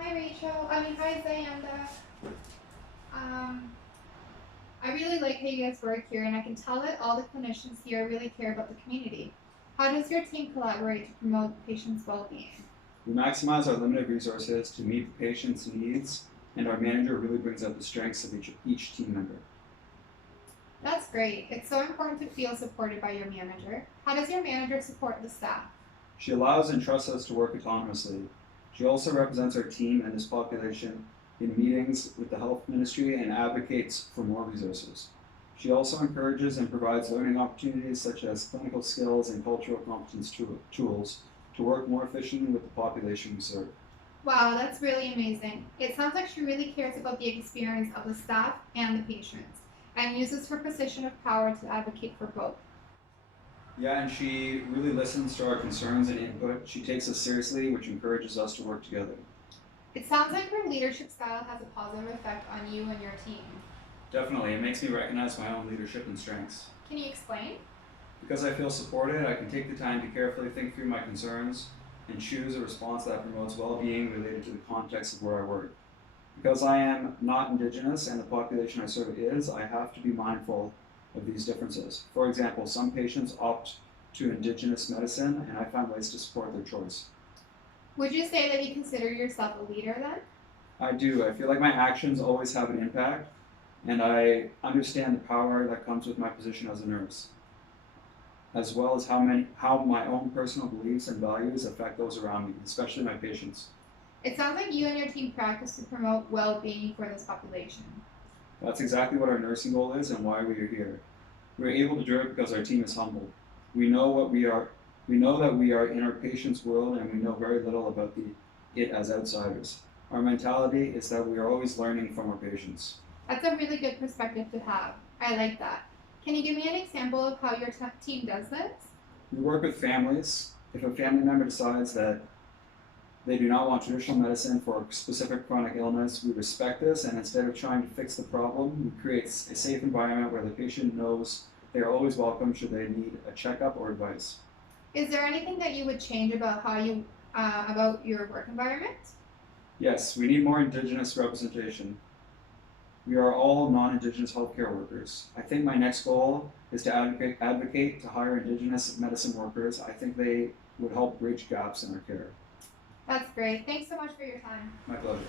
Hi Rachel. Hi Zayanda. Um, I really like how you guys work here, and I can tell that all the clinicians here really care about the community. How does your team collaborate to promote patients' well-being? We maximize our limited resources to meet the patient's needs, and our manager really brings out the strengths of each team member. That's great. It's so important to feel supported by your manager. How does your manager support the staff? She allows and trusts us to work autonomously. She also represents our team and this population in meetings with the health ministry and advocates for more resources. She also encourages and provides learning opportunities such as clinical skills and cultural competence tools to work more efficiently with the population we serve. Wow, that's really amazing. It sounds like she really cares about the experience of the staff and the patients, and uses her position of power to advocate for both. Yeah, and she really listens to our concerns and input. She takes us seriously, which encourages us to work together. It sounds like her leadership style has a positive effect on you and your team. Definitely, it makes me recognize my own leadership and strengths. Can you explain? Because I feel supported, I can take the time to carefully think through my concerns and choose a response that promotes well-being related to the context of where I work. Because I am not Indigenous and the population I serve is, I have to be mindful of these differences. For example, some patients opt to Indigenous medicine, and I find ways to support their choice. Would you say that you consider yourself a leader then? I do. I feel like my actions always have an impact, and I understand the power that comes with my position as a nurse, as well as how my own personal beliefs and values affect those around me, especially my patients. It sounds like you and your team practice to promote well-being for this population. That's exactly what our nursing goal is and why we are here. We're able to do it because our team is humble. We know what we are. We know that we are in our patient's world, and we know very little about it as outsiders. Our mentality is that we are always learning from our patients. That's a really good perspective to have. I like that. Can you give me an example of how your team does this? We work with families. If a family member decides that they do not want traditional medicine for a specific chronic illness, we respect this, and instead of trying to fix the problem, we create a safe environment where the patient knows they are always welcome should they need a checkup or advice. Is there anything that you would change about about your work environment? Yes, we need more Indigenous representation. We are all non-Indigenous healthcare workers. I think my next goal is to advocate to hire Indigenous medicine workers. I think they would help bridge gaps in our care. That's great. Thanks so much for your time. My pleasure.